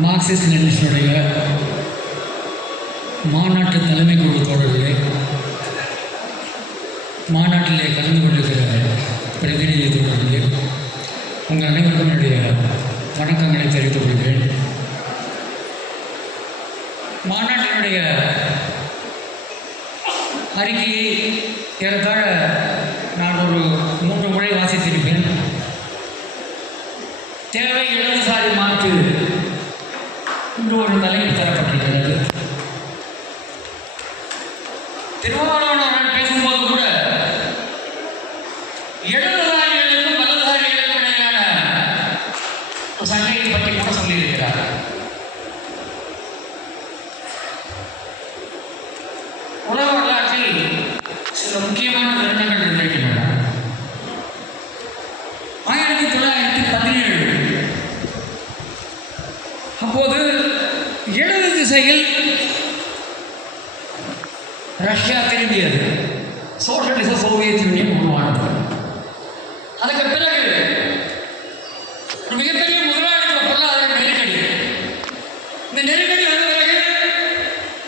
Marxist லெனினிஸ்டுடைய மாநாட்டு தலைமை குழு தோழர்களே, மாநாட்டிலே கலந்து கொண்டிருக்கிற பிரதிநிதி தோழர்களே, உங்கள் அனைவருக்கும் என்னுடைய வணக்கங்களை தெரிவித்துக் கொள்கிறேன். மாநாட்டினுடைய அறிக்கையை ஏறத்தாழ நான் ஒரு 3 முறை வாசித்திருப்பேன். தேவை இடதுசாரி மாற்று என்று ஒரு தலைப்பு தரப்பட்டிருக்கிறது. திருமாவளவன் பேசும்போது கூட இடதுசாரிகளுக்கும் வலதுசாரிகளுக்கும் இடையிலான சண்டையை பற்றி கூட சொல்லியிருக்கிறார். உலக வரலாற்றில் சில முக்கியமான தருணங்கள் இருந்திருக்கின்றன. 1917 அப்போது இடது திசையில் ரஷ்யா திரும்பியது. சோஷலிச சோவியத் யூனியன் உருவானது. அதுக்கு பிறகு ஒரு மிகப்பெரிய முதலாளித்துவ பொருளாதார நெருக்கடி. இந்த நெருக்கடி வந்த பிறகு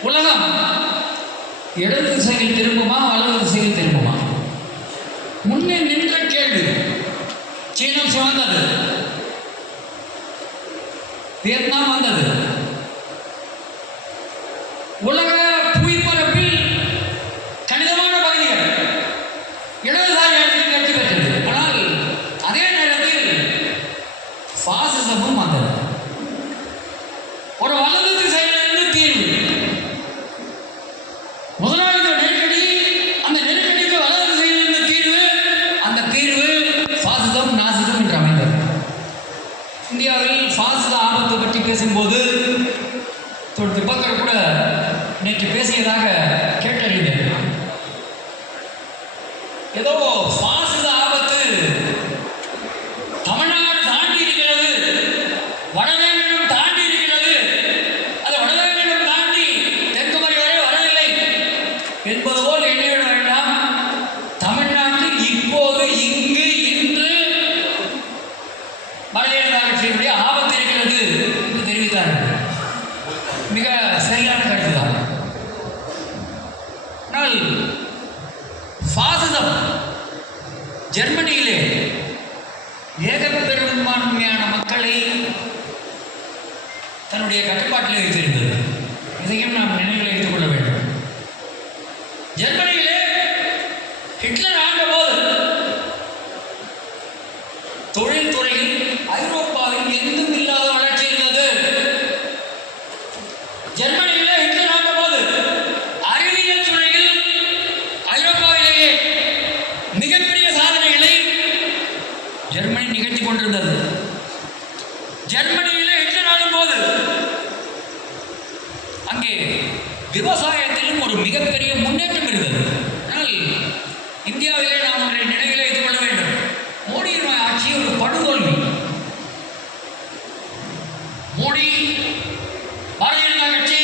உலகம் இடது திசையில் திரும்புமா வலது திசையில் திரும்புமா? முன்னே நின்ற கேள்வி. சீனம் சிவந்தது, வியட்நாம் வந்தது. உலக புவிப்பரப்பில் கணிதமான பகுதிகள் இடதுசாரி இடத்தில் வெற்றி பெற்றது. ஆனால் அதே நேரத்தில் பாசிசமும் வந்தது. ஒரு வலது திசையிலிருந்து தீர்வு. முதலாளித்துவ நெருக்கடி, அந்த நெருக்கடிக்கு வலது திசையிலிருந்து தீர்வு. அந்த தீர்வு பாசிசம், நாசிசம் என்று அமைந்தது. இந்தியாவில் பாசிச ஆபத்து பற்றி பேசும்போது திபக்கர் கூட நேற்று பேசியதாக கேட்டறிந்தேன். ஏதோ பாசிச ஆபத்து தமிழ்நாடு தாண்டி இருக்கிறது, வடவேங்கடம் தாண்டி இருக்கிறது, அது வடவேங்கடம் தாண்டி தென்குமரி வரை வரவில்லை என்பது போல் எண்ணிவிட வேண்டாம். தமிழ்நாட்டில் இப்போது இங்கு இன்று பாரதிய ஜனதா கட்சியினுடைய ஆபத்து இருக்கிறது என்று தெரிவித்தார்கள். மிக சரியான கருத்துதான். ஆனால் பாசிசம் ஜெர்மனியிலே ஏகப்பெரும்பான்மையான மக்களை தன்னுடைய கட்டுப்பாட்டில் வைத்திருந்தது. இதையும் நாம் நினைவில் வைத்துக் கொள்ள வேண்டும். ஜெர்மனியிலே ஹிட்லர் ஆண்டபோது தொழில்துறையில் ஐரோப்பாவில் எங்கும் இல்லாத வளர்ச்சி இருந்தது. ஜெர்மனியிலே ஹிட்லர் ஆண்டபோது அறிவியல் துறையில் ஐரோப்பாவிலேயே மிகப்பெரிய சாதனைகளை ஜெர்மனி நிகழ்த்தி கொண்டிருந்தது. ஜெர்மனியிலே ஹிட்லர் ஆளும்போது அங்கே விவசாயத்திலும் ஒரு மிகப்பெரிய முன்னேற்றம் இருந்தது. ஆனால் இந்தியாவிலே நாம் ஒன்றை நினைவில் வைத்துக் கொள்ள வேண்டும். மோடியின் ஆட்சி ஒரு படுதோல்வி. மோடி, பாரதிய ஜனதா கட்சி,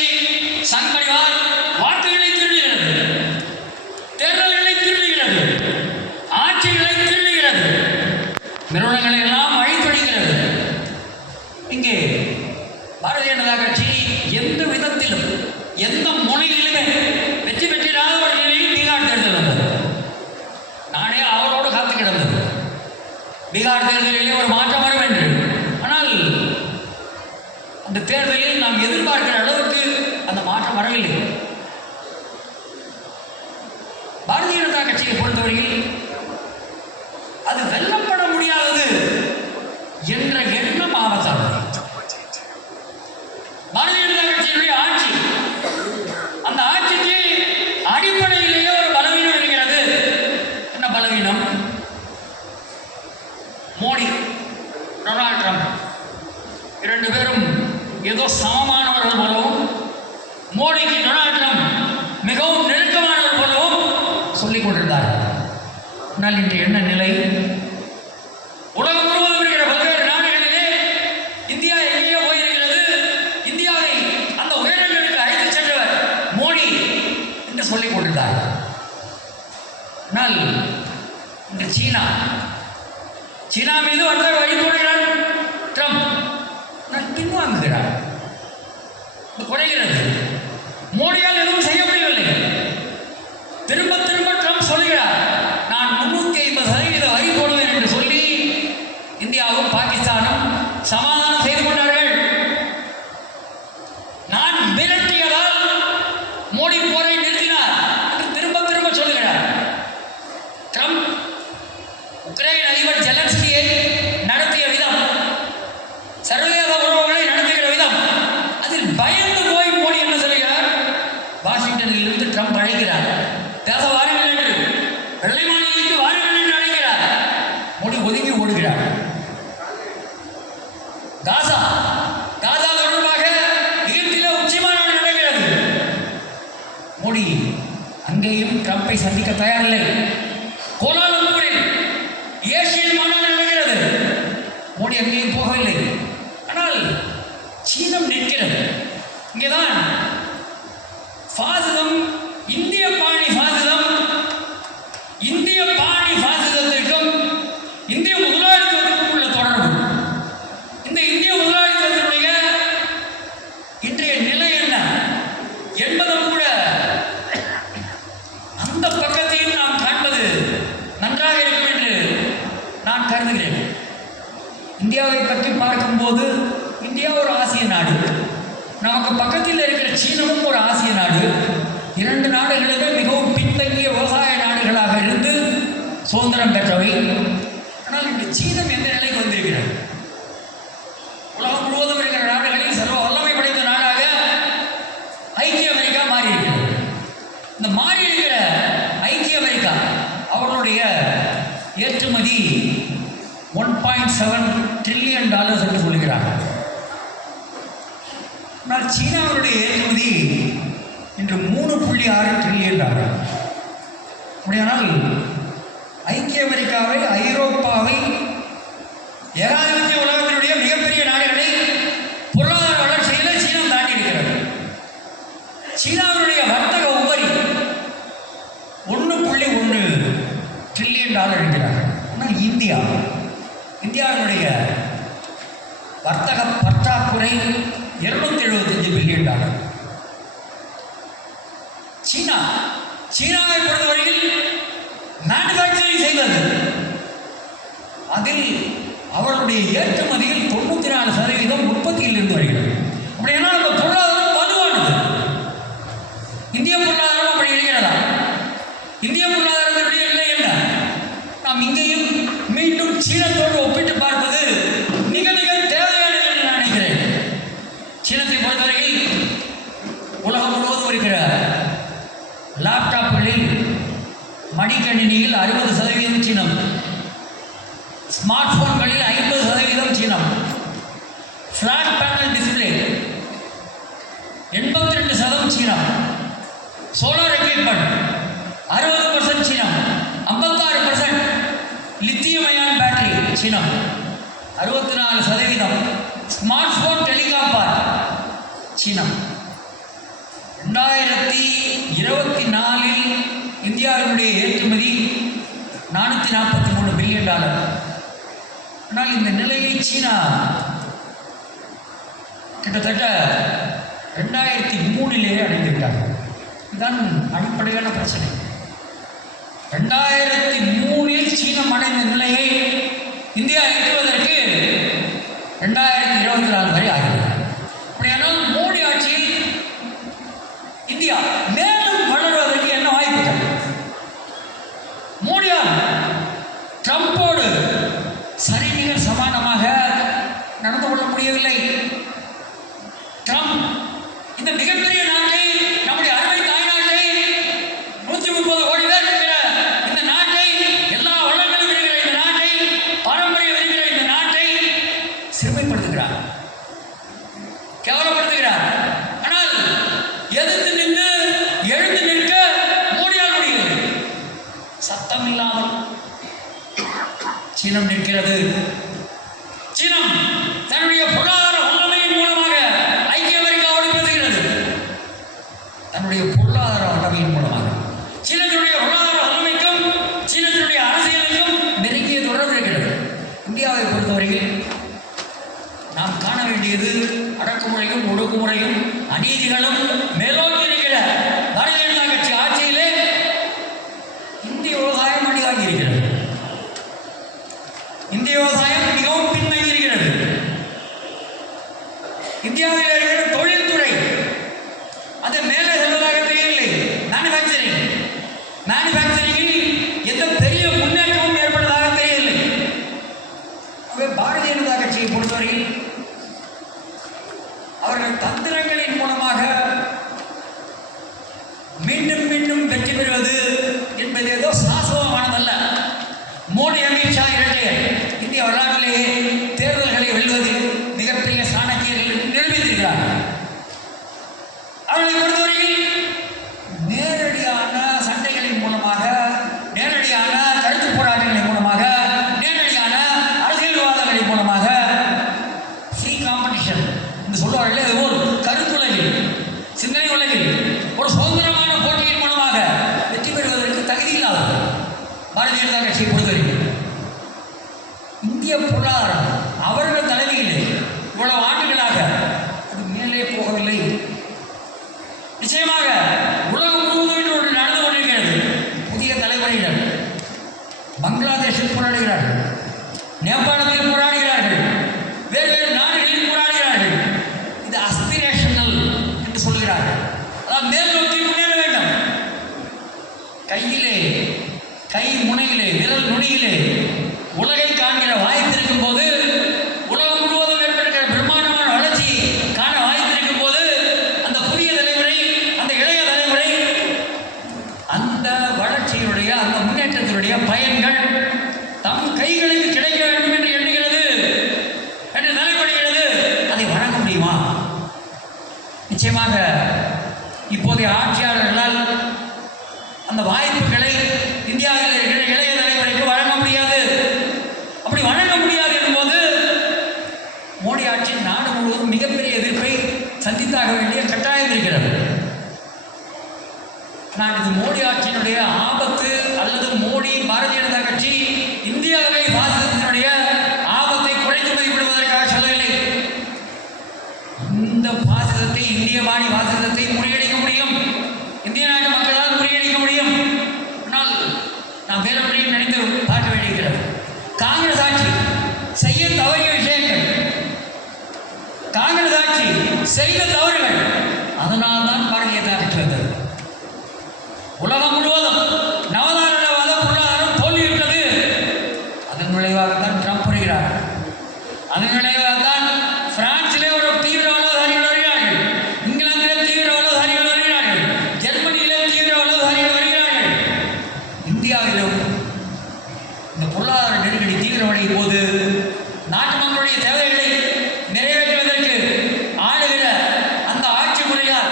சங் பரிவார் வாக்குகளை திருடுகிறது, தேர்தல்களை திருடுகிறது, ஆட்சிகளை திருடுகிறது, நிறுவனங்களை எல்லாம் அழித்தொழிகிறது. இங்கே பாரதிய ஜனதா கட்சி எந்த விதத்திலும் எந்த முனையிலுமே வெற்றி பெற்றிடாத ஒரு நிலையில் பீகார் தேர்தல் வந்தது. நானே அவரோடு காத்து கிடந்தது பீகார் தேர்தலிலே ஒரு மாற்றம் வரும் என்று. ஆனால் அந்த தேர்தலில் நாம் எதிர்பார்க்கிற அளவுக்கு அந்த மாற்றம் வரவில்லை. பாரதிய ஜனதா கட்சியை பொறுத்தவரையில் அது வெல்லப்பட முடியாதது என்ற எண்ணம் ஆபத்தானது. பாரதிய ஜனதா கட்சியினுடைய ஆட்சி, அந்த ஆட்சிக்கு அடிப்படையிலேயே ஒரு பலவீனம் இருக்கிறது. என்ன பலவீனம்? மோடி, டொனால்ட் ட்ரம்ப் 2 பேரும் ஏதோ சமமானவர்கள் போலவும், மோடிக்கு டொனால்ட் ட்ரம்ப் மிகவும் நெருக்கமானவர் போலவும் சொல்லிக் கொண்டிருந்தார்கள். ஆனால் இன்று என்ன நிலை? உலகம் முழுவதும் இருக்கிற பல்வேறு நாடுகளிலே இந்தியா எங்கேயோ போயிருக்கிறது. இந்தியாவை அந்த உயரங்களுக்கு அழைத்து சென்றவர் மோடி என்று சொல்லிக் கொண்டிருந்தார். ஆனால் இன்று சீனா மீது வர்த்தக வரி போடுகிறார் ட்ரம்ப். நான் பின்வாங்குகிறார். குறைகிறது. மோடியால் எதுவும் செய்ய முடியவில்லை. திரும்ப திரும்ப ட்ரம்ப் சொல்கிறார், நான் 350% வரி போடுவேன் என்று சொல்லி இந்தியாவும் பாகிஸ்தானும் சமாதானம் செய்து கொண்டார்கள். நான் மிரட்டியதால் மோடி போரை நிறுத்தினார் என்று திரும்ப திரும்ப சொல்கிறார். ட்ரம்ப் உக்ரைன் அதிபர் ஜெலன்ஸ்கியை நடத்திய விதம், சர்வதேச உறவுகளை நடத்துகிற விதம், அதில் பயந்து போய் மோடி என்ன சொல்கிறார்? வாஷிங்டனில் இருந்து ட்ரம்ப் அழைக்கிறார், பேச வாருங்கள் என்று, வெள்ளை மாளிகைக்கு வாருங்கள் என்று அழைக்கிறார். மோடி ஒதுங்கி ஓடுகிறார். காசா தொடர்பாக எகிப்தில் உச்சி மாநாடு நடக்கிறது. மோடி அங்கேயும் ட்ரம்பை சந்திக்க தயாரில்லை. கோலாலம்பூரில் ஏசியன் மாநாடு நடக்கிறது. மோடி அங்கேயும் போகவில்லை. ஆனால் சீனம் நிற்கிறது. இங்கேதான் பாசிசம், இந்திய பாணி பாசிசம், இந்திய பாணி பாசிசத்திற்கும் இந்திய முதலாளித்துவத்திற்கும் உள்ள தொடர்பு. இந்த இந்திய முதலாளித்துவத்தினுடைய இன்றைய நிலை என்ன என்பதும் கூட அந்த பக்கத்தையும் நாம் காண்பது நன்றாக இருக்கும் என்று நான் கருதுகிறேன். இந்தியாவை பற்றி பார்க்கும்போது இந்தியா ஒரு ஆசிய நாடு, நமக்கு பக்கத்தில் இருக்கிற சீனமும் ஒரு ஆசிய நாடு. 2 நாடுகளுமே மிகவும் பின்தங்கிய விவசாய நாடுகளாக இருந்து சுதந்திரம் பெற்றவை. ஆனால் இன்று சீனம் எந்த நிலைக்கு வந்திருக்கிறது? உலகம் முழுவதும் இருக்கிற நாடுகளில் சர்வ வல்லமை படைத்த நாடாக ஐக்கிய அமெரிக்கா மாறியிருக்கிறது. இந்த மாறி இருக்கிற ஐக்கிய அமெரிக்கா அவர்களுடைய ஏற்றுமதி $1.7 trillion என்று சொல்கிறார்கள். ஆனால் சீனாவுடைய ஏற்றுமதி இன்று $3.6 trillion. அப்படியானால் ஐக்கிய அமெரிக்காவை, ஐரோப்பாவை, ஏகாதிபத்திய உலகத்தினுடைய மிகப்பெரிய நாடுகளை பொருளாதார வளர்ச்சியில் சீனம் தாண்டி இருக்கிறது. சீனாவுடைய வர்த்தக உபரி $1.1 trillion என்கிறார்கள். ஆனால் இந்தியாவினுடைய வர்த்தக பற்றாக்குறை $275 பில்லியன். சீனாவை பொறுத்தவரையில் மேனுஃபேக்சரிங் செய்தது, அதில் அவர்களுடைய ஏற்றுமதியில் 94% உற்பத்தியில் இருந்து வருகிறது. அப்படின்னா அந்த பொருளாதாரம் வலுவானது. இந்திய பொருளாதாரம் அப்படி இருக்கிறதா? இந்திய பொருளாதாரத்தினுடைய நிலை என்ன? நாம் இங்கேயும் மீண்டும் சீனத்தோடு ஒப்பிட்டு பார்ப்பது மிக மிக தேவையானது என்று நான் நினைக்கிறேன். சீனத்தை பொறுத்தவரையில் உலகம் முழுவதும் இருக்கிற லேப்டாப்களில், மடிக்கணினியில் 60% சீனம், ஸ்மார்ட் போன்களில் 50% சீனம், ஃபிளாட் பேனல் டிஸ்பிளே 82% சீனம், சோலார் எக்யூப்மெண்ட் 60% சீனம், 56% லித்தியம் அயான் பேட்டரி சீனம், 64% ஸ்மார்ட் போன் டெலிகாம் பார்க் சீனம். 2024 இந்தியாவினுடைய ஏற்றுமதி $443 பில்லியன். ஆனால் இந்த நிலையை சீனா கிட்டத்தட்ட 2003 அடைந்துவிட்டார்கள். இதுதான் அடிப்படையான பிரச்சனை. 2003 சீனம் அடைந்த நிலையை இந்தியா எட்டுவதற்கு 2024 வரை ஆகிறது. அப்படியானால் மோடி ஆட்சியில் இந்தியா மேலும் வளர்வதற்கு என்ன வாய்ப்புகள்? மோடியால் ட்ரம்போடு சரிநிகர் சமானமாக நடந்து கொள்ள முடியவில்லை. ட்ரம்ப் இந்த மிகப்பெரிய நாட்டை, நம்முடைய அருமை தாய்நாட்டை, 130 கோடி பேர் இருக்கிற இந்த நாட்டை, எல்லா வளங்களும் இருக்கிற இந்த நாட்டை, பாரம்பரியம் இருக்கிற இந்த நாட்டை சிறுமைப்படுத்துகிறார், கேவலப்படுத்துகிறார். ஆனால் எதிர்த்து நின்று எழுந்து நிற்க மோடியால் முடிகிறது. சத்தம் இல்லாமல் சீனம் நிற்கிறது. சீனம் தன்னுடைய பொருளாதார வல்லமையின் மூலமாக ஐக்கிய அமெரிக்காவோடு பேசுகிறது. தன்னுடைய பொருளாதார வல்லமையின் மூலமாக சீனத்தினுடைய பொருளாதார வல்லமைக்கும் சீனத்தினுடைய அரசியலுக்கும் நெருங்கிய தொடர்பு இருக்கிறது. இந்தியாவை பொறுத்தவரையில் நாம் காண வேண்டியது அடக்குமுறை அடக்குமுறையும் ஒடுக்குமுறையும் அநீதிகளும் மேலோங்கி இருக்கிற பாரதிய ஜனதா கட்சி ஆட்சியிலே இந்திய விவசாயம் அடிவாங்கி இருக்கிறது. இந்திய விவசாயம் மிகவும் பின்தங்கி இருக்கிறது. இந்தியாவில் இருக்கிற தொழில்துறை அது மேலே செல்வதாக தெரியவில்லை. மேனுஃபேக்சரிங்கில் எந்த பெரிய முன்னேற்றமும் ஏற்பட்டதாக தெரியவில்லை. பாரதிய ஜனதா கட்சியை பொறுத்தவரையில் அவர்கள் தந்திரங்களின் மூலமாக மீண்டும் மீண்டும் வெற்றி பெறுவது என்பது ஏதோ சாஸ்வதமானதல்ல. மோடி அமித்ஷா இரட்டையர் இந்திய வரலாற்றிலேயே தேர்தல்களை வெல்வது மிகப்பெரிய சாணக்கியர்கள் நிரூபித்திருக்கிறார்கள். அவர்களை பொறுத்தவரையில் நேரடியான சண்டைகளின் மூலமாக, நேரடியான கருத்து போராட்டங்களின் மூலமாக, நேரடியான அரசியல் விவாதங்களின் மூலமாக ஃப்ரீ காம்படிஷன் என்று சொல்வார்களே, அதுபோல் கருத்துலகில், சிந்தனை உலகில் ஒரு சுதந்திரமான போட்டியின் மூலமாக வெற்றி பெறுவதற்கு தகுதி இல்லாதது பாரதிய ஜனதா கட்சியை பொறுத்தவரையில். இந்திய பொருளாதாரம் அவர்கள் தலைமையிலே இவ்வளவு ஆண்டுகளாக அது மேலே போகவில்லை. நிச்சயமாக உலகம் முழுவதும் ஒன்று நடந்து கொண்டிருக்கிறது. புதிய தலைமுறையினர் பங்களாதேஷில் போராடுகிறார்கள், நேபாளத்தில் போராடுகிறார்கள், வேறு வேறு நாடுகளில் போராடுகிறார்கள். இது அஸ்பிரேஷனல் என்று சொல்கிறார்கள். அதாவது மேல் நோக்கி முன்னேற வேண்டும். கையிலே, கை முனையிலே, விரல் நுனியிலே உலகை காண்கிற வாய்ப்பு இருக்கும் போது, உலகம் முழுவதும் ஏற்படுகிற பிரம்மாண்டமான வளர்ச்சி காண வாய்ப்பு இருக்கும் போது, அந்த புதிய தலைமுறை, அந்த இளைய தலைமுறை அந்த வளர்ச்சியினுடைய, அந்த முன்னேற்றத்தினுடைய பயன்கள் தம் கைகளுக்கு கிடைக்க வேண்டும் என்று எண்ணுகிறது, என்று நிலைப்படுகிறது. அதை வழங்க முடியுமா? நிச்சயமாக இப்போதைய ஆட்சியாளர்களால் அந்த வாய்ப்புகளை இந்தியாவில் இருக்கிற இளைய தலைமுறைக்கு வழங்க முடியாது. அப்படி வழங்க முடியாது என்பது மோடி ஆட்சி நாடு முழுவதும் மிகப்பெரிய எதிர்ப்பை சந்தித்தாக வேண்டிய கட்டாயம் இருக்கிறது. நான் இது மோடி ஆட்சியினுடைய ஆபத்து அல்லது மோடி பாரதிய ஜனதா கட்சி இந்தியாவை பாசிசத்தினுடைய ஆபத்தை குறைத்து மதிப்பிடுவதற்காக சொல்லவில்லை. இந்த பாசிசத்தை, இந்திய பாணி பாசிசத்தை முறியடிக்க முடியும், இந்திய நாட்டு மக்களால் முறியடிக்க முடியும். ஆனால் நாம் வேறு முறையில் நினைத்து பார்க்க வேண்டியிருக்கிறது. காங்கிரஸ் ஆட்சி செய்ய தவறிய விஷயங்கள், காங்கிரஸ் ஆட்சி செய்த தவறுகள், அதனால் தான் பாரதிய ஜனதா கட்சி வந்தது. உலகம் முழுவதும் நவதாரணவாத பொருளாதாரம் தோல்வியுற்றது. அதன் விளைவாகத்தான் ட்ரம்ப் வருகிறார். அதன் விளைவாகத்தான் பிரான்சிலே ஒரு தீவிரவாததாரிகள் வருகிறார்கள், இங்கிலாந்திலே தீவிரவாததாரிகள் வருகிறார்கள், ஜெர்மனியிலே தீவிரவாததாரிகள் வருகிறார்கள். இந்தியாவிலும் இந்த பொருளாதார நெருக்கடி தீவிரமடையும் போது நாட்டு மக்களுடைய தேவைகளை நிறைவேற்றுவதற்கு ஆளுகிற அந்த ஆட்சி முறையால்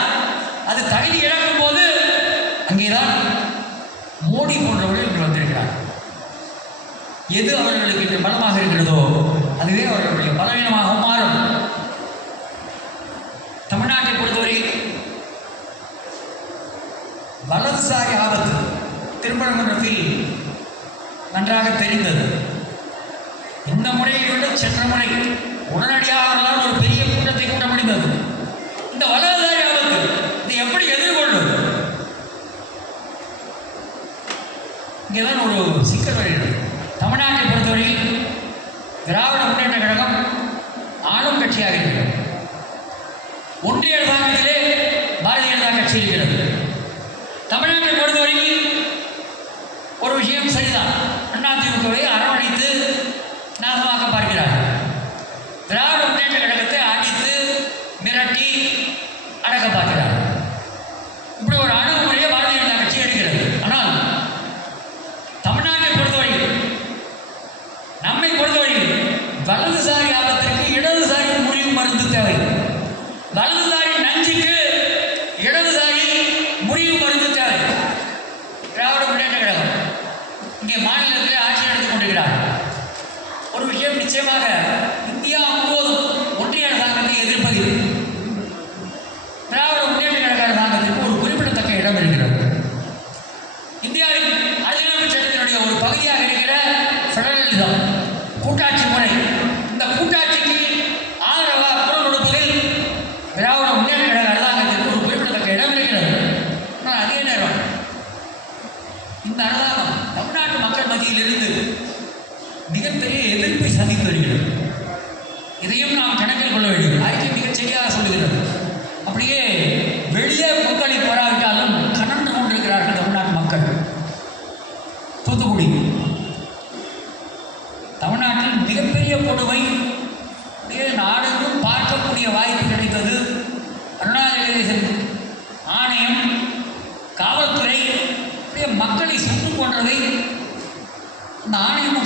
அது தகுதி இழக்கும் போது அங்கேதான் மோடி போன்றவர்கள் இன்று வந்திருக்கிறார். எது அவர்களுக்கு இன்று பலமாக இருக்கிறதோ அதுவே அவர்களுடைய பலவீனமாக மாறும். தமிழ்நாட்டை பொறுத்தவரை வலதுசாரி ஆபத்து திருப்பரங்குன்றத்தில் நன்றாக தெரிந்தது. இந்த முறையை விட சென்ற முறை உடனடியாக அவர்களால் ஒரு பெரிய கூட்டத்தை கூட்ட முடிந்தது. இந்த வலதுசாரி ஆபத்து இதை எப்படி எதிர்கொள்ளும்? இங்கேதான் ஒரு சிக்கல் வருகிறது. தமிழ்நாட்டை பொறுத்தவரையில் திராவிட முன்னேற்ற கழகம் ஆளும் கட்சியாக இருக்கிறது. ஒன்றிய அரசாங்கத்திலே பாரதிய ஜனதா கட்சி இருக்கிறது. தமிழ்நாட்டை பொறுத்தவரையில் ஒரு விஷயம் சரிதான், அதிமுகவை அரவணைத்து நாசமாக்க பார்க்கிறார்கள். திராவிட முன்னேற்ற கழகத்தை அடித்து மிரட்டி அடக்க பார்க்கிறார்கள். இப்படி ஒரு அணுகுமுறையை பாரதிய ஜனதா கட்சி எடுக்கிறது. ஆனால் தமிழ்நாட்டை பொறுத்தவரையில், நம்மை பொறுத்தவரையில் வலதுசாரி ஆபத்திற்கு இடதுசாரி முறிவு மருந்து தேவை. வலதுசாரி நஞ்சுக்கு இடதுசாரி முறிவு மருந்து தேவை. திராவிட முன்னேற்ற கழகம் இங்கே மாநிலத்தில் ஆட்சி நடத்திக் கொண்டிருக்கிறார். ஒரு விஷயம் நிச்சயமாக இந்தியா முழுவதும் ஒன்றிய அரசாங்கத்தை எதிர்ப்பது திராவிட முன்னேற்ற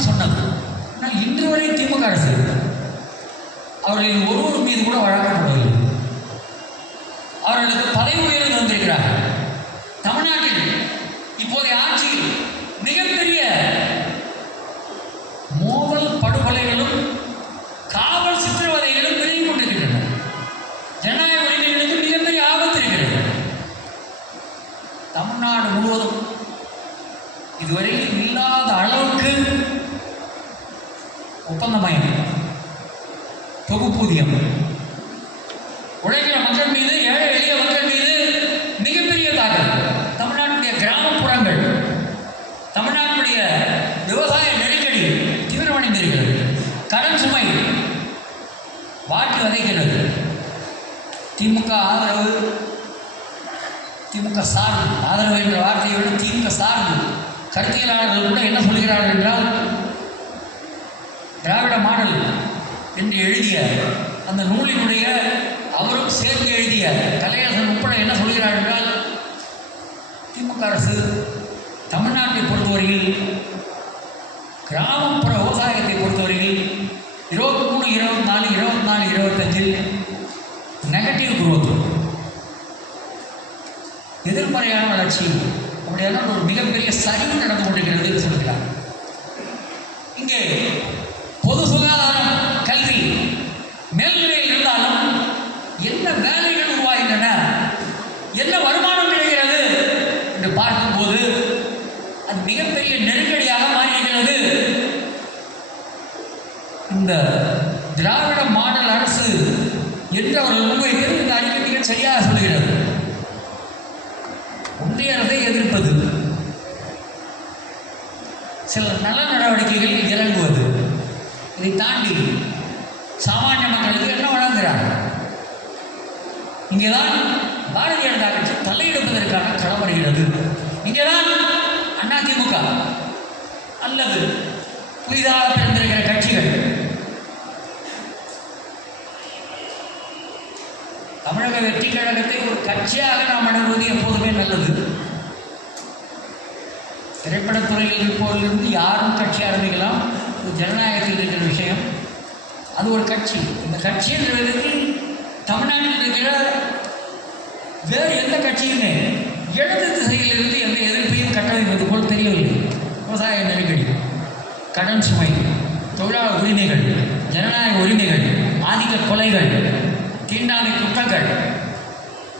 சொன்னது. ஆனால் இன்று வரை திமுக அரசு அவர்களின் ஒருவர் மீது கூட வழங்கப்படவில்லை. அவர்களுக்கு பதவி உயர்வு வந்திருக்கிறார்கள். தமிழ்நாட்டில் இப்போதைய ஆட்சியில் மிகப்பெரிய மோதல் படுகொலைகளும் காவல் சித்திரவதைகளும் பெருகிக் கொண்டிருக்கின்றன. ஜனநாயக உரிமைகளுக்கு மிகப்பெரிய ஆபத்து இருக்கிறது. தமிழ்நாடு முழுவதும் இதுவரையில் இல்லாத அளவுக்கு ஒப்பந்தமயம், தொகுப்பூதியம், உழைக்கிற மக்கள் மீது, ஏழை எளிய மக்கள் மீது மிகப்பெரிய தாக்குதல். தமிழ்நாட்டுடைய கிராமப்புறங்கள், தமிழ்நாட்டுடைய விவசாய நெருக்கடி தீவிரமடைந்திருக்கிறது. கடன் சுமை வாட்டி வதைக்கிறது. திமுக ஆதரவு, திமுக சார்பு, ஆதரவு என்ற வார்த்தையை விட திமுக சார்பு கருத்தியலாளர்கள் கூட என்ன சொல்கிறார்கள் என்றால், திராவிட மாடல் என்று எழுதிய அந்த நூலினுடைய அவரும் சேர்ந்து எழுதிய கலையரசன் உட்பட என்ன சொல்கிறார் என்றால், திமுக அரசு தமிழ்நாட்டை பொறுத்தவரையில், கிராமப்புற விவசாயத்தை பொறுத்தவரையில் 23, 24, 24, 25 நெகட்டிவ் குரோத், எதிர்மறையான வளர்ச்சி, அப்படியான ஒரு மிகப்பெரிய சரிவு நடந்து கொண்டிருக்கிறது என்று சொல்கிறார். இங்கே பொது சுகாதாரம், கல்வி மேல்நிலையில் இருந்தாலும் என்ன வேலைகள் உருவாகின்றன, என்ன வருமானம் கிடைக்கிறது என்று பார்க்கும்போது அது மிகப்பெரிய நெருக்கடியாக மாறியிருக்கிறது. இந்த திராவிட மாடல் அரசு என்று அவர்கள் முன்வைப்பது இந்த அறிக்கை மிக சரியாக சொல்கிறது. ஒன்றிய அரசை எதிர்ப்பது, சில நல நடவடிக்கைகளில் இறங்குவது, இதை தாண்டி சாமானிய மக்களுக்கு என்ன வழங்குகிறார்? இங்கேதான் பாரதிய ஜனதா கட்சி தலையெடுப்பதற்கான களம் வருகிறது. இங்கேதான் அதிமுக அல்லது புதிதாக பிறந்திருக்கிற கட்சிகள் தமிழக வெற்றி கழகத்தை ஒரு கட்சியாக நாம் அணுகுவது எப்போதுமே நல்லது. திரைப்படத்துறையில் இருப்பவர்களிருந்து யாரும் கட்சி ஆரம்பிக்கலாம், ஜனநாயகத்தில் இருக்கிற விஷயம். அது ஒரு கட்சி. இந்த கட்சி என்றது தமிழ்நாட்டில் இருக்கிற வேறு எந்த கட்சியுமே இடது திசையிலிருந்து எந்த எதிர்ப்பையும் கட்டமைப்பது போல் தெரியவில்லை. விவசாய நெருக்கடி, கடன் சுமை, தொழிலாளர் உரிமைகள், ஜனநாயக உரிமைகள், ஆதிக்க கொலைகள், தீண்டாமை குற்றங்கள்,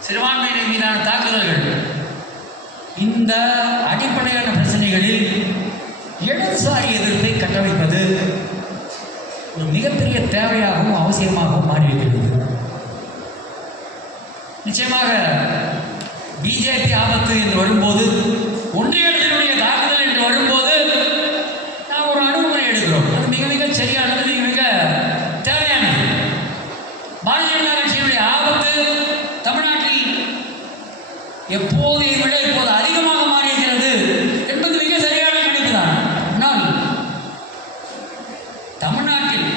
சிறுபான்மையினர் மீதான தாக்குதல்கள், இந்த அடிப்படையான பிரச்சனைகளில் இடதுசாரி எதிர்ப்பை கட்டமைப்பது ஒரு மிகப்பெரிய தேவையாகவும் அவசியமாகவும் மாறிவிட்டது. நிச்சயமாக பிஜேபி ஆபத்து என்று வரும்போது, ஒன்றிய அரசினுடைய தாக்குதல் என்று வரும்போது நாம் ஒரு அணுகுமுறை எடுக்கிறோம். அது மிக மிக சரியானது, மிக மிக தேவையானது. பாரதிய ஜனதா கட்சியினுடைய ஆபத்து தமிழ்நாட்டில் எப்போதை விட இப்போது அதிகமாக மாறியிருக்கிறது என்பது மிக சரியான கணிப்புதான். ஆனால் தமிழ்நாட்டில்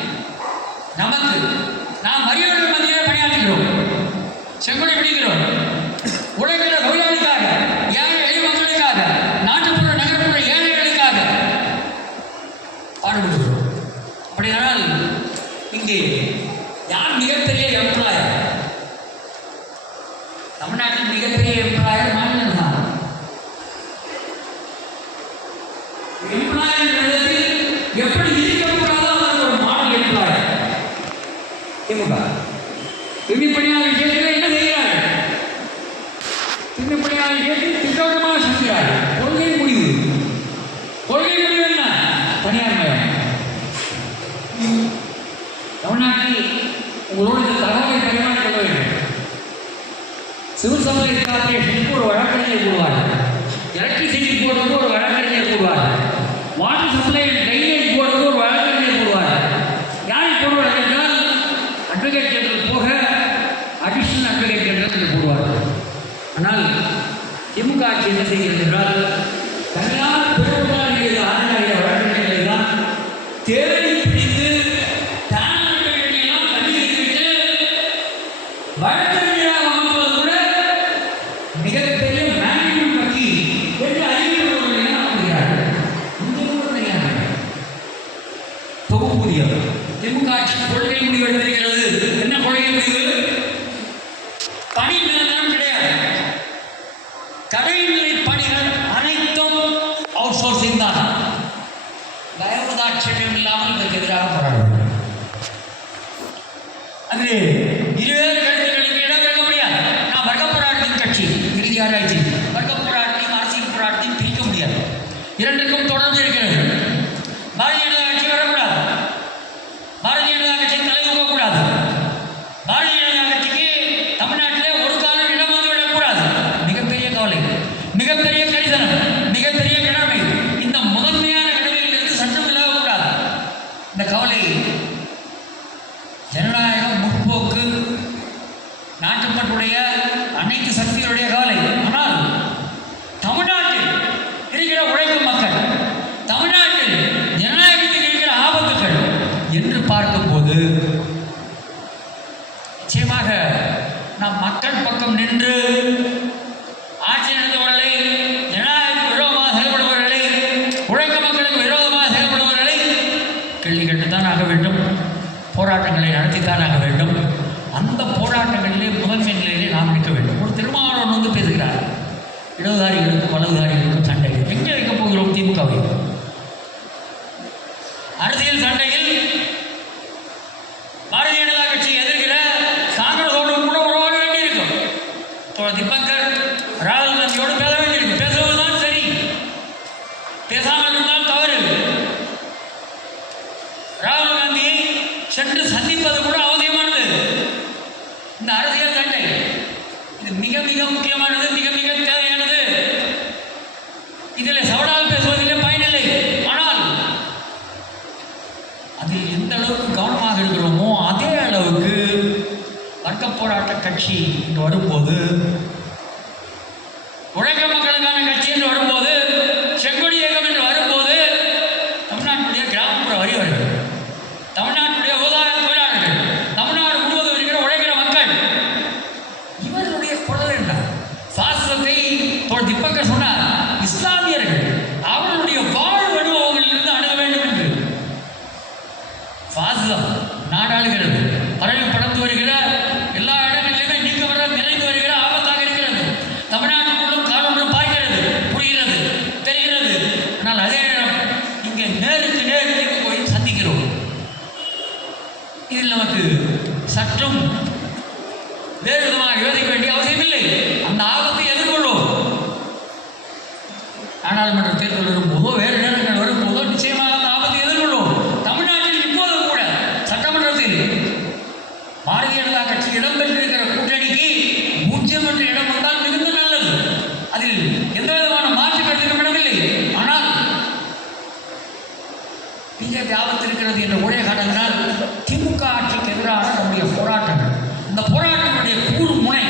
நமக்கு நாம் மரியாதை மத்தியே பணியாற்றுகிறோம், செங்கொடை பிடிக்கிறோம், உழைக்கிற தொழிலாளிக்காக, ஏழை எளிய மக்களுக்காக, நாட்டுப்புற நகர்ப்புற ஏழைகளுக்காக பாடுபடுகிறோம். அப்படியானால் இங்கே யார் மிகப்பெரிய எம்ப்ளாயர்? தமிழ்நாட்டில் மிகப்பெரிய எம்ப்ளாயர் மாநிலம் தான். எம்ப்ளாயர் எப்படி இருக்கக்கூடாதோ அது ஒரு மாடல் எம்ப்ளாயர் திமுக. திண்ணிப்பணியாளர் விஷயத்தில் என்ன செய்கிறார்கள்? திண்ணிப்பணியாளர் விஷயத்தில் திட்டவட்டமாக செல்கிறார்கள். கொள்கை முடிவு என்ன? தனியார் மயம். தமிழ்நாட்டில் உங்களோடு இந்த தகவலை பரிமாறிக்கொள்ள வேண்டும். சிவில் சப்ளை கார்பரேஷனுக்கு ஒரு வழக்கறிஞர் போடுவார்கள், எலக்ட்ரிசிட்டி போடுறது ஒரு வழக்கறிஞர் போடுவார்கள், வாட்டர் சப்ளை ட்ரைனேஜ் போடுறது ஒரு வழக்கறிஞர் போடுவார்கள். யாரை போடுவார்கள் என்றால் அட்வொகேட் ஜெனரல் போக அடிஷனல் அட்வொகேட் ஜெனரல் என்று போடுவார்கள். ஆனால் திமுக ஆட்சி என்ன செய்கிறது என்றால், தனியார் பெரும்பாலான ஆணைய வழக்கறிஞர்களை தான் தேடி பிடித்து வழக்கறிஞராக அமைப்பது கூட மிகப்பெரிய மேனேஜ்மெண்ட் பற்றி என்று அறிவிப்பவர்கள் அமைக்கிறார்கள். பணி நிரந்தரம் கிடையாது. கடைநிலை பணிகள் அனைத்தும் அவுட் சோர்சிங் தான். தயவுதாட்சியம் இல்லாமல் இதற்கு எதிராக போராடும். அது இருவேறு கருத்துக்களுக்கு இடம் இருக்க முடியாது. நான் வர்க்க போராட்டத்தின் கட்சி இறுதி ஆராய்ச்சி வர்க்க போராட்டத்தையும் அரசியல் போராட்டத்தையும் பிரிக்க முடியாது. இரண்டுக்கும் தொடர்பு இருக்கிறது. பாரதிய ஜனதா கட்சி வரக்கூடாது, பாரதிய ஜனதா கட்சி தலைவக்கூடாது, பாரதிய ஜனதா கட்சிக்கு தமிழ்நாட்டிலே ஒரு காலம் இடம் வந்து விடக்கூடாது. மிகப்பெரிய கவலை, மிகப்பெரிய கடிதனம், மிகப்பெரிய கடமை. இந்த முதன்மையான கடமையிலிருந்து சட்டம் விலகக்கூடாது. இந்த கவலை ஜனநாயகம், முற்போக்கு, நாட்டுப்பற்றுடைய அனைத்து சக்திகளுடைய கவலை. ஆனால் தமிழ்நாட்டில் இருக்கிற உழைக்கும் மக்கள், தமிழ்நாட்டில் ஜனநாயகத்தில் இருக்கிற ஆபத்துக்கள் என்று பார்க்கும்போது நிச்சயமாக நாம் மக்கள் பக்கம் நின்று ஆட்சி நடத்துபவர்களை, ஜனநாயகத்துக்கு விரோதமாக செயல்படுபவர்களை, உழைக்கும் மக்களுக்கு விரோதமாக செயல்படுபவர்களை கேள்வி கேட்டுத்தான் ஆக வேண்டும். போராட்டங்களை நடத்தித்தான் ஆக வேண்டும். அந்த போராட்டங்களிலே முதன்மை நிலையிலே நாம் நிற்க வேண்டும். ஒரு திருமாவளவன் வந்து பேசுகிறார், இடதுதாரிகளுக்கும் வலதுதாரிகளுக்கும் சண்டை. எங்கே வைக்கப் போகிறோம் திமுகவை? அரசியல் சண்டையில் பாரதிய ஜனதா கட்சி எதிர்க்கிற காங்கிரஸோடு கூட உறவாட வேண்டியிருக்கும். திபங்கர் ராகுல் காந்தியோடு பேச வேண்டியிருக்கும். பேசுவதுதான் சரி, பேசாமல் இருந்தால் தவறு. ராகுல் காந்தியை சென்று சந்திப்பது கூட அவசியமானது. இந்த அரசியல் சண்டை இது மிக மிக முக்கியமானது, மிக மிக தேவையானது. இதில் சவடால் பேசுவதிலே பயனில்லை. ஆனால் அதில் எந்த அளவுக்கு கவனமாக இருக்கிறோமோ அதே அளவுக்கு வர்க்க போராட்ட கட்சி என்று வரும்போது, உழைக்க மக்களுக்கான கட்சி என்று வரும்போது, செங்கொடி இயக்கம் என்று வரும்போது, தமிழ்நாட்டுடைய கிராமப்புற வறியவர்கள், தமிழ்நாட்டுடைய விவசாய தொழிலாளர்கள், தமிழ்நாடு முழுவதும் இருக்கிற உழைக்கிற மக்கள், இவர்களுடைய குரல் என்ன? சாஸ்திரத்தை திபங்கர் சொன்னார், இஸ்லாமியர்கள் அவர்களுடைய வாழ்வு அனுபவங்களிலிருந்து அணுக வேண்டும் என்று. பாசிசம் நாடாளுகிறது, பரவி படர்ந்து வருகிற, எல்லா இடங்களிலுமே நீக்க வர நிறைந்து வருகிற ஆபத்தாக இருக்கிறது. தமிழ்நாட்டுக்குள்ளும் காலம் பாய்கிறது, புரிகிறது, தெரிகிறது. ஆனால் அதே நேரம் இங்கே நேருக்கு நேருக்கு போய் சந்திக்கிறோம். இதில் நமக்கு சற்றும் வேறு விதமாக யோசிக்க வேண்டிய அவசியமில்லை. அந்த ஆபத்தை எதிர்கொள்ளும். நாடாளுமன்ற தேர்தல் வரும்போதோ வேறு நேரங்கள் வரும்போதோ நிச்சயமாக அந்த ஆபத்தை எதிர்கொள்ளும். தமிழ்நாட்டில் இப்போதும் கூட சட்டமன்றத்தில் பாரதிய ஜனதா கட்சி இடம்பெற்றிருக்கிற கூட்டணிக்கு 0 என்ற இடம் வந்தால் மிகுந்த நல்லது. அதில் எந்த விதமான மாற்று கருத்துக்கும் இடமில்லை. ஆனால் பிஜேபி ஆபத்து இருக்கிறது என்ற ஒரே காரணத்தினால் திமுக ஆட்சிக்கு எதிரான நம்முடைய போராட்டங்கள், இந்த போராட்டங்களுடைய கூறு முனை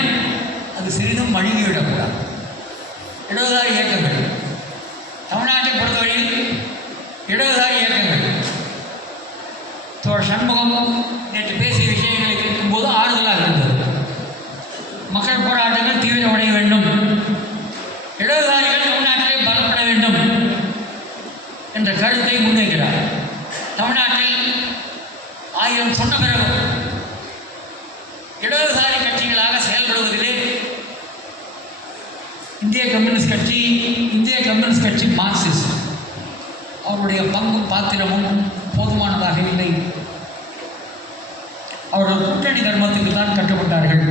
அது சிறிதும் மழுங்கிவிடக்கூடாது. இடதுதாரி இயக்கங்கள், தமிழ்நாட்டை பொறுத்தவரையில் இடதுதாரி இயக்கங்கள், சண்முகம் நேற்று பேசிய விஷயங்களை கேட்கும்போது ஆறுதலாக இருந்தது. மக்கள் போராட்டங்கள் தீவிரமடைய வேண்டும், இடதுதாரிகள் தமிழ்நாட்டிலே பலப்பட வேண்டும் என்ற கருத்தை முன்வைக்கிறார். தமிழ்நாட்டில் 1000 சொன்ன பிறகு இடதுசாரி கட்சிகளாக செயல்படுவதிலே இந்திய கம்யூனிஸ்ட் கட்சி, இந்திய கம்யூனிஸ்ட் கட்சி மார்க்சிஸ்ட் அவருடைய பங்கும் பாத்திரமும் போதுமானதாக இல்லை. அவர்கள் கூட்டணி தர்மத்துக்கு தான் கட்டுப்பட்டார்கள்.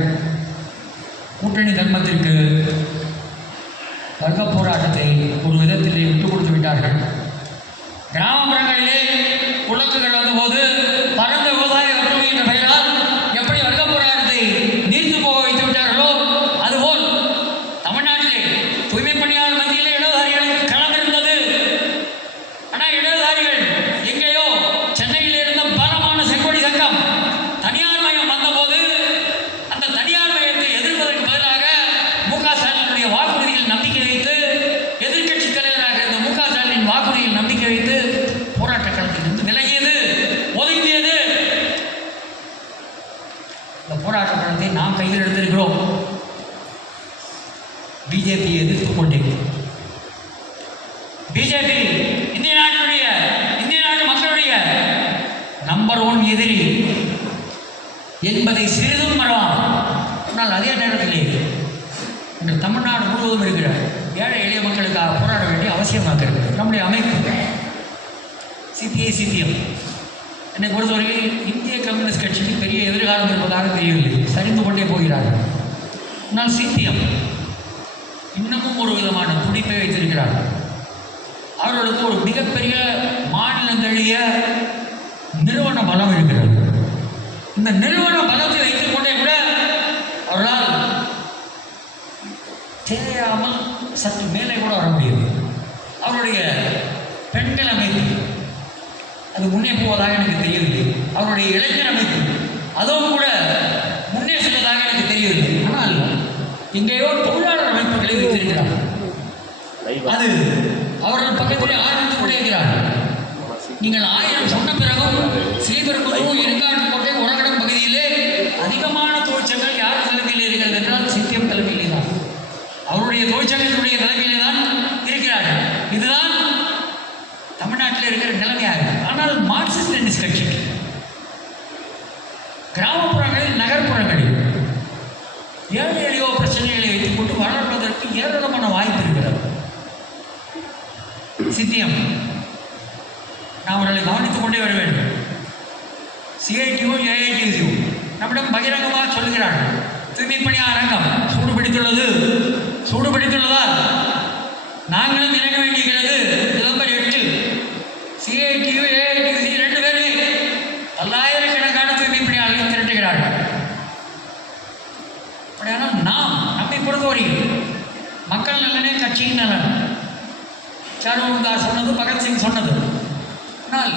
கூட்டணி தர்மத்திற்கு வர்க்க போராட்டத்தை ஒரு விதத்திலே விட்டுக் கொடுத்து விட்டார்கள். கிராமப்புறங்களிலே குழக்குகள் வந்தபோது பரந்த விவசாய ஒற்றுமை என்ற பெயரால் எப்படி வர்க்க போராட்டத்தை நீர்த்து போக வைத்து விட்டார்களோ அதுபோல் தமிழ்நாட்டிலே தூய்மை பணியாளர் மத்தியிலே இடதுதாரிகளுக்கு களம் இருந்தது. ஆனால் இடதுதாரிகள் எங்கேயோ சென்னையில் இருந்த பலமான செங்கொடி சங்கம் தனியார் மயம் வந்தபோது அந்த தனியார் மயத்தை எதிர்ப்பதற்கு பதிலாக மு.க. ஸ்டாலினுடைய வாக்குறுதியில் நம்பிக்கை வைத்து, எதிர்க்கட்சி தலைவராக இருந்த மு.க. ஸ்டாலின் வாக்குறுதியில் நம்பிக்கை வைத்து போராட்ட களத்திலிருந்து விலகியது, ஒதுங்கியது. இந்த போராட்ட களத்தை நாம் கையில் எடுத்திருக்கிறோம். பிஜேபியை எதிர்த்து கொண்டேன். பிஜேபி இந்திய நாட்டு மக்களுடைய நம்பர் 1 எதிரி என்பதை சிறிதும் மறவாம். ஆனால் அதே நேரத்திலே இந்த தமிழ்நாடு முழுவதும் இருக்கிற ஏழை எளிய மக்களுக்காக போராட வேண்டிய அவசியமாக இருக்கிறது. நம்முடைய அமைப்பு சிபிஐ சிபிஎம் என்னை பொறுத்தவரையில் இந்திய கம்யூனிஸ்ட் கட்சிக்கு பெரிய எதிர்காலம் இருப்பதாக தெரியவில்லை, சரிந்து கொண்டே போகிறார்கள். ஆனால் சிபிஎம் இன்னமும் ஒரு விதமான துடிப்பை வைத்திருக்கிறார்கள். அவர்களுக்கு ஒரு மிகப்பெரிய மாநிலந்தழிய நிறுவன பலம் இருக்கிறது. இந்த நிறுவன பலத்தை வைத்துக் கொண்டே கூட அவர்களால் தேயாமல் சற்று மேலே கூட வர முடியாது. அவருடைய பெண்கள் அமைப்பு அது முன்னே போவதாக எனக்கு தெரியவில்லை. அவருடைய இளைஞர் அமைப்பு அதுவும் கூட முன்னே செல்வதாக எனக்கு தெரியவில்லை. ஆனால் எங்கேயோ தொழிலாளர் அமைப்புகளை வைத்திருக்கிறார்கள். அது அவர்கள் பக்கத்திலே ஆரம்பித்து கொண்டே இருக்கிறார்கள். நீங்கள் 1000 சொன்ன பிறகும் ஸ்ரீபெரும்புதூர், எருக்காட்டுக்கோட்டை, உரகடம் பகுதியிலே அதிகமான தொழிற்சங்கங்கள் யார் தலைமையில் இருக்கிறது என்றால் சிபிஎம் தலைமையிலே தான், அவருடைய தொழிற்சங்கத்தினுடைய தலைமையிலே தான் இருக்கிறார்கள். இதுதான் தமிழ்நாட்டில் இருக்கிற நிலைமையாக. ஆனால் மார்க்சிஸ்ட் லெனினிஸ்ட் கட்சி கிராமப்புறங்களில், நகர்ப்புறங்களில் ஏழை எளியோ பிரச்சனைகளை வைத்துக் கொண்டு வளர்வதற்கு ஏராளமான வாய்ப்பு இருக்கிறது. சிபிஎம் நாம் அவர்களை கவனித்துக் கொண்டே வர வேண்டும். சிஐடியும் ஏஐடியும் நம்மிடம் பகிரங்கமாக சொல்கிறார்கள், தூய்மை பணி அரங்கம் சூடுபிடித்துள்ளதால் நாங்களும் இறங்க வேண்டியிருக்கிறது. நவம்பர் 8 சிஐடியு ஏஐடிசி 2 பேருமே பல்லாயிரக்கணக்கான தூய்மை பணியாளர்கள் திரட்டுகிறார்கள். அப்படியானால் நம்மை பொறுத்தவரையில் மக்கள் நலனே கட்சியின் நலன். சாருதாஸ் சொன்னது, பகத்சிங் சொன்னது. ஆனால்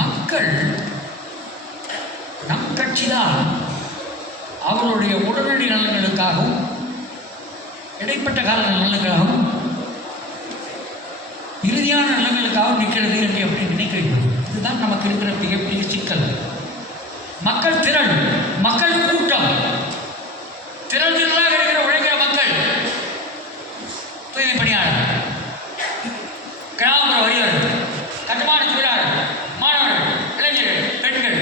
மக்கள் நம் கட்சி தான் அவர்களுடைய உடனடி நலன்களுக்காகவும் இடைப்பட்ட கால நலன்களுக்காகவும் இறுதியான நலன்களுக்காகவும் நிற்கிறது என்று எப்படி நினைக்கிறீர்கள்? இதுதான் நமக்கு இருக்கிற மிகப்பெரிய சிக்கல். மக்கள் திரள், மக்கள் கூட்டம், திரள் திரளாக இருக்கிற உழைக்கிற மக்கள், தூய்மை பணியாளர், கிராமப்புற வழிவர்கள், கட்டுமான தொழிலாளர்கள், மாணவர்கள், இளைஞர்கள், பெண்கள்,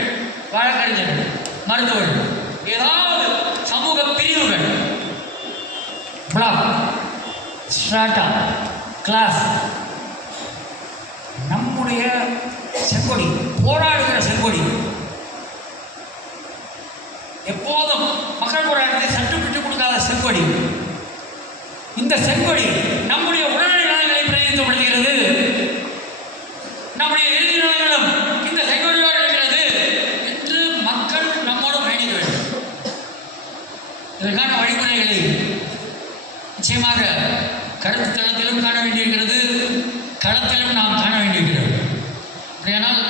வழக்கறிஞர்கள், மருத்துவர்கள், ஏதாவது சமூக பிரிவுகள், பிளாக், ஸ்ட்ராட்டா, கிளாஸ், நம்முடைய செங்கொடி, போராடுகிற செங்கொடி, எப்போதும் மக்கள் போராட்டத்தை சற்று விட்டுக் கொடுக்காத செங்கொடி. இந்த செங்கொடி நம்முடைய உடனடி நலன்களை பிரதிநிதித்துவப்படுத்துகிறது. நம்முடைய இறுதி நலன்களும் இந்த செங்கொடியோடு இருக்கிறது என்று மக்கள் நம்மோடு பயணிக்க வேண்டும். இதற்கான வழிமுறைகளை நிச்சயமாக கருத்து தளத்திலும் காண வேண்டியிருக்கிறது, களத்திலும் நாம் காண வேண்டியிருக்கிறது. அப்படியானால்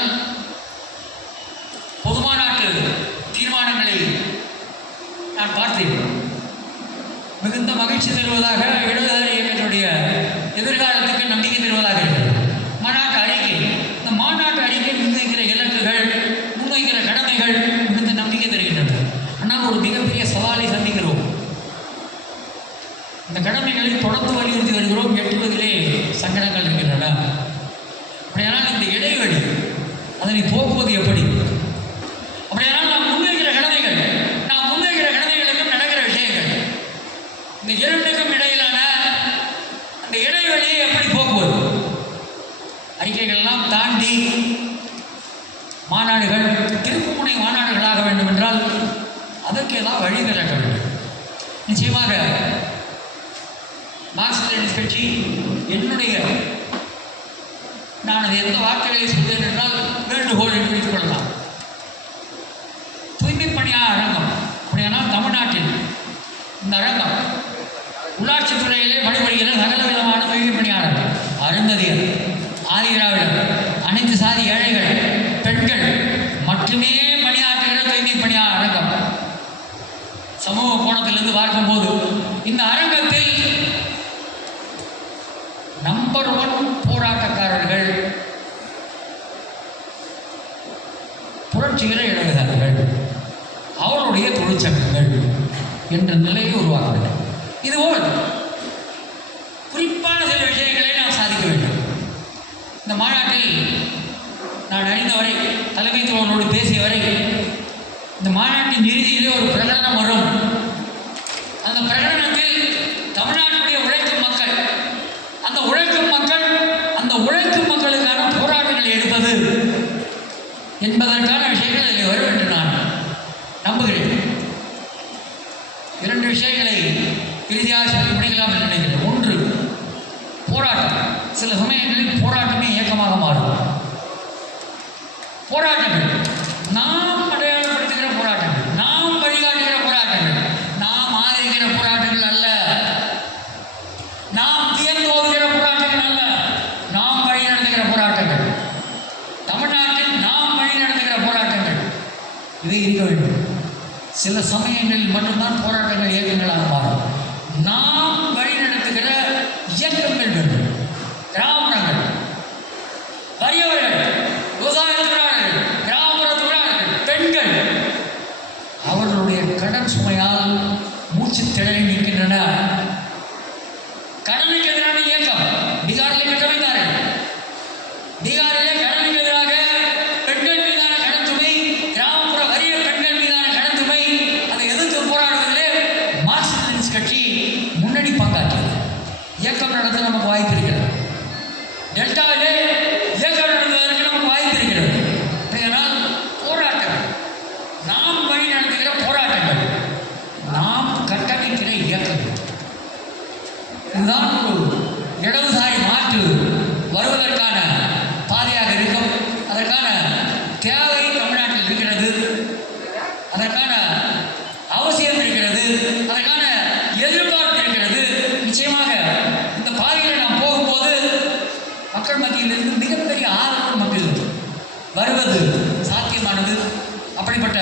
பொதுமாநாட்டு தீர்மானங்களை நான் பார்த்தேன். மிகுந்த மகிழ்ச்சி தருவதாக, இடதுசாரி இயக்கத்தினுடைய எதிர்காலத்துக்கு நம்பிக்கை தருவதாக இருக்கிறது. மாநாட்டு அறிக்கை, இந்த மாநாட்டு அறிக்கை முன்வைக்கிற இலக்குகள், முன்வைக்கிற கடமைகள் மிகுந்த நம்பிக்கை தருகின்றன. ஆனால் ஒரு மிகப்பெரிய சவாலை சந்திக்கிறோம். இந்த கடமைகளை தொடர்ந்து வலியுறுத்தி வருகிறோம், எட்டுவதிலே சங்கடங்கள் இருக்கின்றன. அப்படியானால் இந்த இடைவெளி, அதனை போக்குவது எப்படி? அப்படியானால் நாம் முன்வைக்கிற கடமைகளுக்கும் நடக்கிற விஷயங்கள், இந்த இரண்டுக்கும் இடையிலான அந்த இடைவெளியை எப்படி போக்குவது? அறிக்கைகள்லாம் தாண்டி மாநாடுகள் திருப்புமுனை மாநாடுகளாக வேண்டும் என்றால் அதற்கு ஏதாவது வழி திறக்க வேண்டும். நிச்சயமாக மார்க்சிஸ்ட் லெனினிஸ்ட் கட்சி என்னுடைய, நான் அதை எந்த வார்த்தைகளை சொல்வேன் என்றால் வேண்டுகோள் என்று வைத்துக் கொள்ளலாம். தூய்மை பணியாளர் அரங்கம், அப்படியானால் தமிழ்நாட்டில் இந்த அரங்கம் உள்ளாட்சித்துறையிலே பணிபுரிகிற சகல விதமான தூய்மை பணியாளர்கள், அருந்ததியர், ஆதிதிராவிடர், அனைத்து சாதி ஏழைகள், பெண்கள் மட்டுமே பணியாற்றுகிற தூய்மை பணியாளர் அரங்கம். சமூக கோணத்திலிருந்து பார்க்கும்போது இந்த அரங்கத்தில் நம்பர் 1 போராட்டக்காரர்கள், புரட்சிகர இடதுசாரிகள், அவருடைய தொழிற்சங்கங்கள் என்ற நிலையை உருவாக்க வேண்டும். இதுபோல் குறிப்பான சில விஷயங்களை நாம் சாதிக்க வேண்டும். இந்த மாநாட்டில் நான் அறிந்தவரை, தலைமைத்துவங்களோடு பேசிய வரை, இந்த மாநாட்டின் இறுதியிலே ஒரு பிரகடனம் வரும். விஷயங்களை இறுதியாக சொல்லி முடிக்கலாம் என்று நினைக்கிறேன். ஒன்று, போராட்டம். சில சமயங்களில் போராட்டமே இயக்கமாக மாறும். போராட்டங்கள் நாம் அடையாளப்படுத்துகிற போராட்டங்கள், நாம் வழிகாட்டுகிற போராட்டங்கள், நாம் ஆதரிக்கிற போராட்டங்கள் அல்ல, நாம் வியந்தோதுகிற போராட்டங்கள் அல்ல, நாம் வழி நடத்துகிற போராட்டங்கள், தமிழ்நாட்டில் நாம் வழி நடத்துகிற போராட்டங்கள், இவை இருக்க வேண்டும். சில சமயங்களில் மட்டும்தான் போராட்டங்கள் இயக்கங்களாக மாறும். நாம் வழி நடத்துகிற இயக்கங்கள் வேண்டும். கிராமங்கள், வறியவர்கள், விவசாய தொழிலாளர்கள், கிராமப்புற தொழிலாளர்கள், பெண்கள் அவர்களுடைய கடன் சுமையால் மூச்சு திணறி நிற்கின்றன. கடனுக்கு எதிரான இயக்கம் பீகாரிலே கட்டமைத்தார்கள். பீகாரிலே கடனுக்கு எதிராக பெண்கள் மீதான கடன் சுமை, கிராமப்புற வறிய பெண்கள் மீதான கடன் சுமை, அதை எதிர்த்து போராடுவதிலே மார்க்சிஸ்ட் லெனின் கட்சி முன்னணி பங்காற்றியது. இயக்கம் நடத்த நமக்கு வாய்ப்பு இருக்கிறது. டெல்டாவிலே இயக்கம் நடத்துவதற்கு நமக்கு வாய்ப்பு இருக்கிறது. இதனால் போராட்டங்கள், நாம் வழி நடத்துகிற போராட்டங்கள், நாம் கட்டமைக்கிற இயக்கங்கள், இதுதான் ஒரு இடதுசாரி மாற்று வருவதற்கான பாதையாக இருக்கும். அதற்கான தேவை தமிழ்நாட்டில் இருக்கிறது, அதற்கான அவசியம் இருக்கிறது, அதற்கான எதிர்பார்ப்பு இருக்கிறது. நிச்சயமாக இந்த பாதையில் நாம் போகும்போது மக்கள் மத்தியிலிருந்து மிகப்பெரிய ஆதரவு மக்கள் வருவது சாத்தியமானது. அப்படிப்பட்ட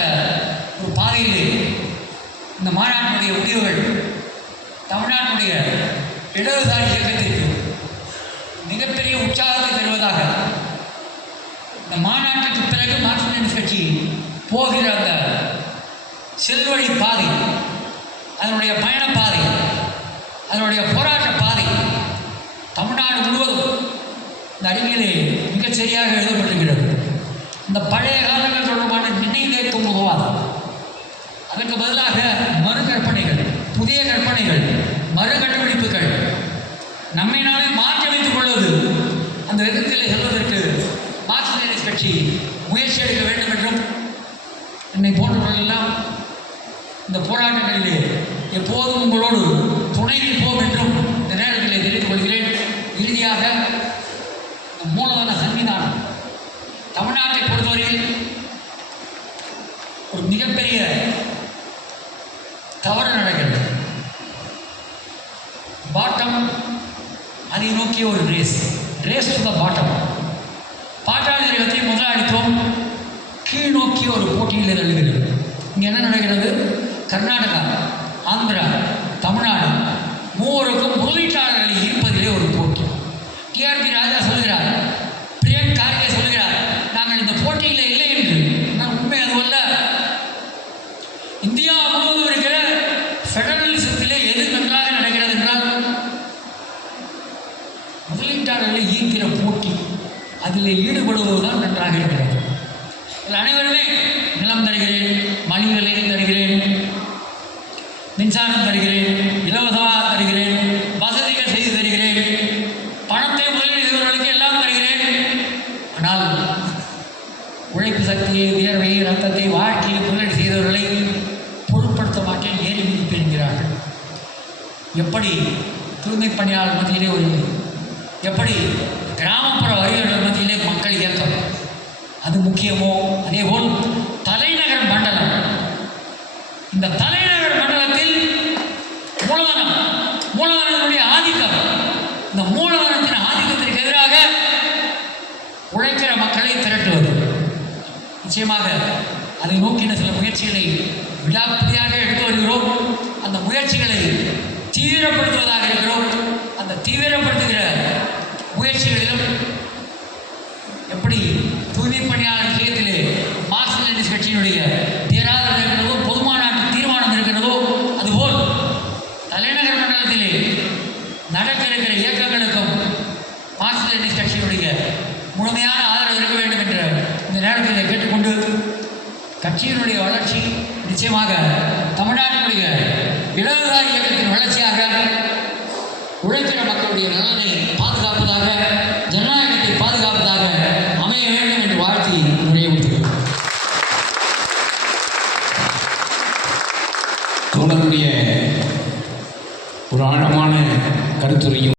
ஒரு பாதையிலே இந்த மாநாட்டினுடைய முடிவுகள் தமிழ்நாட்டினுடைய இடதுசாரி இயக்கத்திற்கு மிகப்பெரிய உற்சாகத்தை தருவதாக, இந்த மாநாட்டுக்கு பிறகு மார்க்சிஸ்ட் லெனின் கட்சி போகிற அந்த செல்வழி பாதை, அதனுடைய பயணப்பாதை, அதனுடைய போராட்ட பாதை தமிழ்நாடு முழுவதும் இந்த அறிக்கையிலே மிகச் சரியாக எழுதப்பட்டிருக்கிறது. இந்த பழைய காலங்கள் தொடர்பான நினைவேற்கும் உதவாது. அதற்கு பதிலாக மறு கற்பனைகள், புதிய கற்பனைகள், மறு கண்டுபிடிப்புகள், நம்மை நாமே மாற்றியமைத்துக் கொள்வது, அந்த விதத்தில் செல்வதற்கு மார்க்சிஸ்ட் லெனின் கட்சி முயற்சி எடுக்க வேண்டும் என்றும், என்னை போன்றவர்களெல்லாம் இந்த போராட்டங்களிலே எப்போதும் உங்களோடு துணை நிற்போம் என்றும் இந்த நேரத்தில் தெரிவித்துக் கொள்கிறேன். இறுதியாக மூலதன சன்னிதானம் தமிழ்நாட்டை பொறுத்தவரையில் ஒரு மிகப்பெரிய தவறு நடக்கிறது. பாட்டம், அதை நோக்கிய ஒரு ரேஸ் டு த பாட்டம். பாட்டாளி முதலாளித்துவம் கீழ் நோக்கிய ஒரு போட்டியில் தள்ளுகிறது. இங்கே என்ன நடக்கிறது? கர்நாடகா, ஆந்திரா, தமிழ்நாடு மூவருக்கும் முதலீட்டாளர்களை ஈர்ப்பதிலே ஒரு போட்டி. டிஆர்பி ராஜா சொல்கிறார், பிரியங்க் கார்கே சொல்கிறார், நாங்கள் இந்த போட்டியில் இல்லை என்று. நான் உண்மை அதுவல்ல. இந்தியா முழுவதும் இருக்கிற ஃபெடரலிசத்திலே எது நன்றாக நடக்கிறது என்றால் முதலீட்டாளர்களை ஈர்க்கிற போட்டி, அதில் ஈடுபடுவதுதான் நன்றாக இருக்கிறது. அனைவருமே நிலம் தருகிறேன், மலிவு விலையில் தருகிறேன், மின்சாரம் தருகிறேன், இலவசமாக தருகிறேன், வசதிகள் செய்து தருகிறேன், பணத்தை முதலீடு செய்தவர்களுக்கு எல்லாம் தருகிறேன். ஆனால் உழைப்பு சக்தியை, வியர்வையை, ரத்தத்தை, வாழ்க்கையை முதலீடு செய்தவர்களை பொருட்படுத்த மாட்டேன், ஏறி மிதிப்பேன் என்கிறார்கள். எப்படி தூய்மை பணியாளர் மத்தியிலே ஒரு, எப்படி கிராமப்புற வரிகள் மத்தியிலே மக்கள் இயக்கம் அது முக்கியமோ, அதேபோல் தலைநகர் மண்டலம், இந்த தலைநகர் மண்டலத்தில் மூலதனத்தினுடைய ஆதிக்கம், இந்த மூலதனத்தின் ஆதிக்கத்திற்கு எதிராக உழைக்கிற மக்களை திரட்டுவது. நிச்சயமாக அதை நோக்கின சில முயற்சிகளை விடாப்பிடியாக எடுத்து வருகிறோம். அந்த முயற்சிகளை தீவிரப்படுத்துவதாக இருக்கிறோம். அந்த தீவிரப்படுத்துகிற முயற்சிகளிலும் எப்படி தூய்மை பணியாளர் விஷயத்திலே மார்க்சிஸ்ட் லெனின் கட்சியினுடைய பேராதரவு இருக்கிறதோ, பொதுமாநாட்டு தீர்மானம் இருக்கிறதோ, அதுபோல் தலைநகர் மண்டலத்திலே நடக்க இருக்கிற இயக்கங்களுக்கும் மார்க்சிஸ்ட் லெனின் கட்சியினுடைய முழுமையான ஆதரவு இருக்க வேண்டும் என்ற இந்த நேரத்தில் கேட்டுக்கொண்டு, கட்சியினுடைய வளர்ச்சி நிச்சயமாக தமிழ்நாட்டினுடைய இடதுசாரி இயக்கத்தின் வளர்ச்சியாக, உழைக்கிற மக்களுடைய நலனை பாதுகாப்பதாக, ஜனநாயகத்தை பாதுகாப்பதாக அமைய வேண்டும் என்று வாழ்த்தி முடிவுறுத்துகிறேன். தோழருடைய ஒரு ஆழமான கருத்துரையும்